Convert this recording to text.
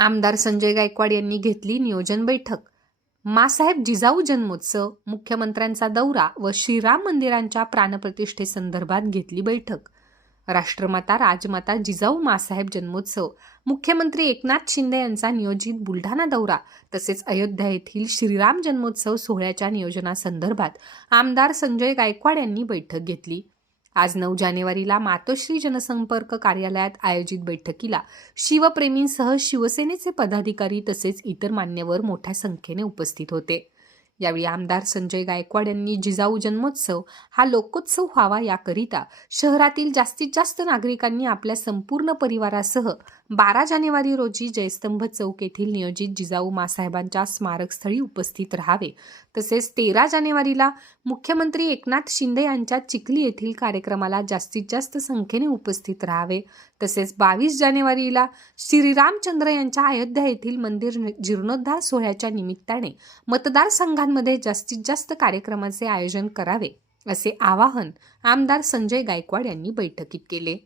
आमदार संजय गायकवाड यांनी घेतली नियोजन बैठक. मासाहेब जिजाऊ जन्मोत्सव मुख्यमंत्र्यांचा दौरा व श्रीराम मंदिरांच्या प्राणप्रतिष्ठेसंदर्भात घेतली बैठक. राष्ट्रमाता राजमाता जिजाऊ मासाहेब जन्मोत्सव मुख्यमंत्री एकनाथ शिंदे यांचा नियोजित बुलढाणा दौरा तसेच अयोध्या येथील श्रीराम जन्मोत्सव सोहळ्याच्या नियोजनासंदर्भात आमदार संजय गायकवाड यांनी बैठक घेतली. आज नऊ जानेवारीला मातोश्री जनसंपर्क कार्यालयात आयोजित बैठकीला शिवप्रेमींसह शिवसेनेचे पदाधिकारी तसेच इतर मान्यवर मोठ्या संख्येने उपस्थित होते. यावेळी आमदार संजय गायकवाड यांनी जिजाऊ जन्मोत्सव हा लोकोत्सव व्हावा याकरिता शहरातील जास्तीत जास्त नागरिकांनी आपल्या संपूर्ण परिवारासह बारा जानेवारी रोजी जयस्तंभ चौक येथील नियोजित जिजाऊ मासाहेबांच्या स्मारकस्थळी उपस्थित राहावे. तसेच तेरा जानेवारीला मुख्यमंत्री एकनाथ शिंदे यांच्या चिखली येथील कार्यक्रमाला जास्तीत जास्त संख्येने उपस्थित राहावे. तसेच बावीस जानेवारीला श्रीरामचंद्र यांच्या अयोध्या येथील मंदिर जीर्णोद्धार सोहळ्याच्या निमित्ताने मतदारसंघांमध्ये जास्तीत जास्त कार्यक्रमाचे आयोजन करावे असे आवाहन आमदार संजय गायकवाड यांनी बैठकीत केले.